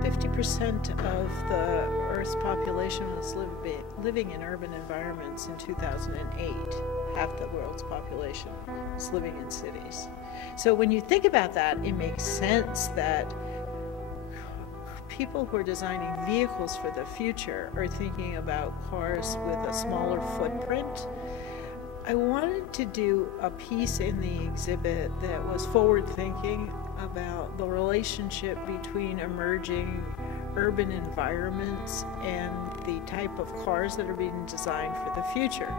50% of the Earth's population was living in urban environments in 2008. Half the world's population was living in cities. So when you think about that, it makes sense that people who are designing vehicles for the future are thinking about cars with a smaller footprint. I wanted to do a piece in the exhibit that was forward-thinking about the relationship between emerging urban environments and the type of cars that are being designed for the future.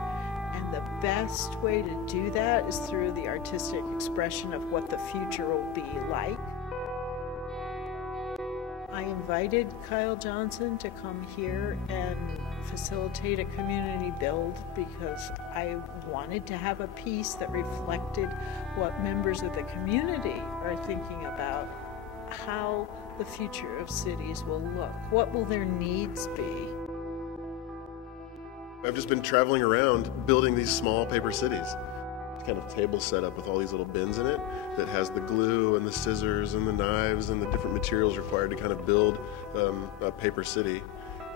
And the best way to do that is through the artistic expression of what the future will be like. I invited Kiel Johnson to come here and facilitate a community build because I wanted to have a piece that reflected what members of the community are thinking about how the future of cities will look. What will their needs be? I've just been traveling around building these small paper cities. Kind of table set up with all these little bins in it that has the glue and the scissors and the knives and the different materials required to kind of build a paper city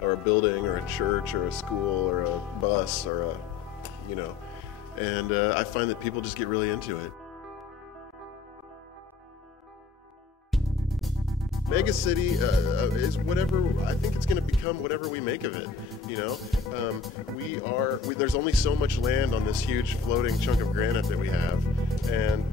or a building or a church or a school or a bus or a, you know, and I find that people just get really into it. Mega city is whatever, I think it's going to become whatever we make of it, you know. There's only so much land on this huge floating chunk of granite that we have, and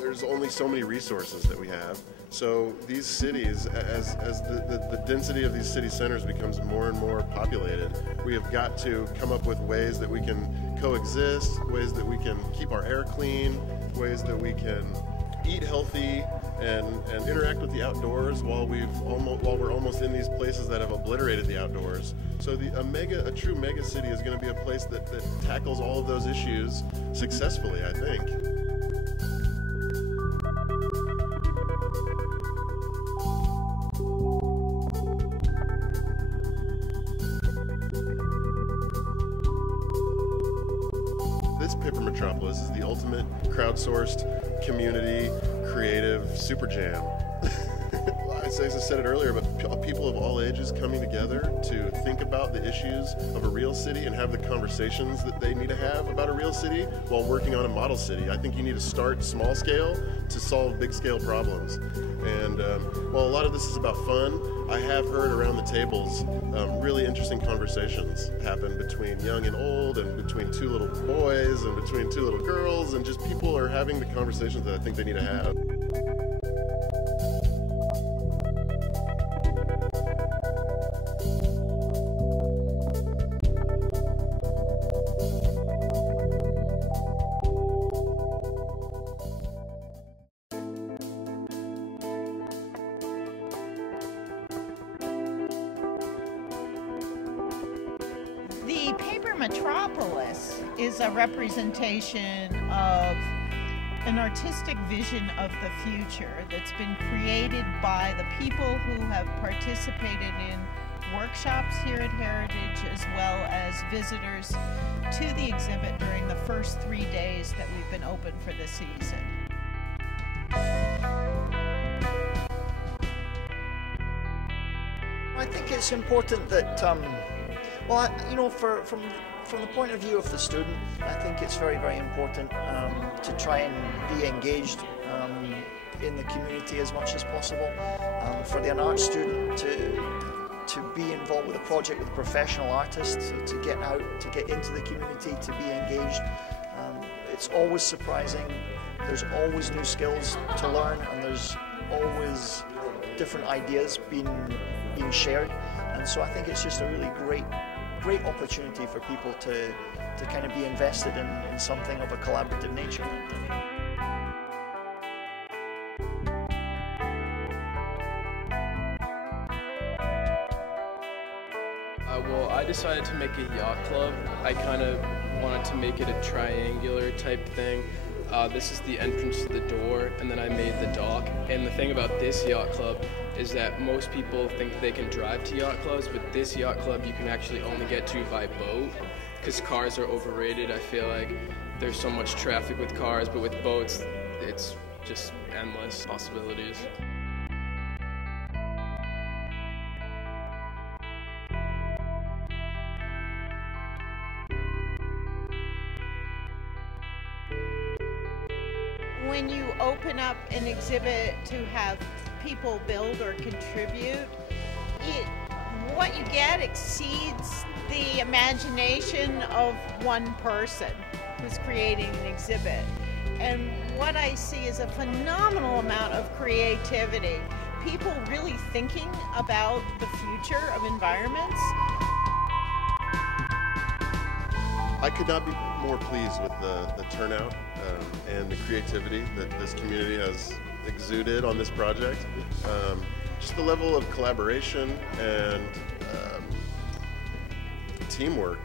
there's only so many resources that we have. So these cities, as the density of these city centers becomes more and more populated, we have got to come up with ways that we can coexist, ways that we can keep our air clean, ways that we can eat healthy and interact with the outdoors while we're almost in these places that have obliterated the outdoors. So a true mega city is going to be a place that tackles all of those issues successfully, I think. This Paper Metropolis is the ultimate crowdsourced, community, creative super jam. As I said it earlier, but people of all ages coming together to think about the issues of a real city and have the conversations that they need to have about a real city while working on a model city. I think you need to start small scale to solve big scale problems. And while a lot of this is about fun, I have heard around the tables really interesting conversations happen between young and old, and between two little boys, and between two little girls, and just people are having the conversations that I think they need to have. The Paper Metropolis is a representation of an artistic vision of the future that's been created by the people who have participated in workshops here at Heritage, as well as visitors to the exhibit during the first 3 days that we've been open for the season. I think it's important that well, you know, from the point of view of the student, I think it's very, very important to try and be engaged in the community as much as possible. For an art student to be involved with a project with a professional artist, to get out, to get into the community, to be engaged. It's always surprising. There's always new skills to learn, and there's always different ideas being shared. And so I think it's just a really great opportunity for people to kind of be invested in something of a collaborative nature. Well, I decided to make a yacht club. I kind of wanted to make it a triangular type thing. This is the entrance to the door, and then I made the dock. And the thing about this yacht club is that most people think they can drive to yacht clubs, but this yacht club you can actually only get to by boat, because cars are overrated. I feel like there's so much traffic with cars, but with boats, it's just endless possibilities. when you open up an exhibit to have people build or contribute, what you get exceeds the imagination of one person who's creating an exhibit. And what I see is a phenomenal amount of creativity. People really thinking about the future of environments. I could not be more pleased with the turnout and the creativity that this community has exuded on this project. Just the level of collaboration and teamwork,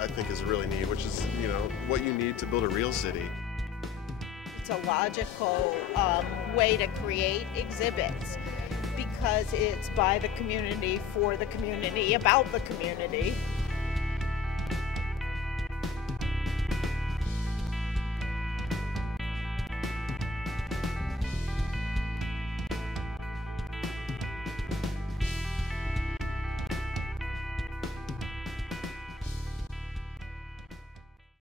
I think, is really neat, which is, you know, what you need to build a real city. It's a logical way to create exhibits because it's by the community, for the community, about the community.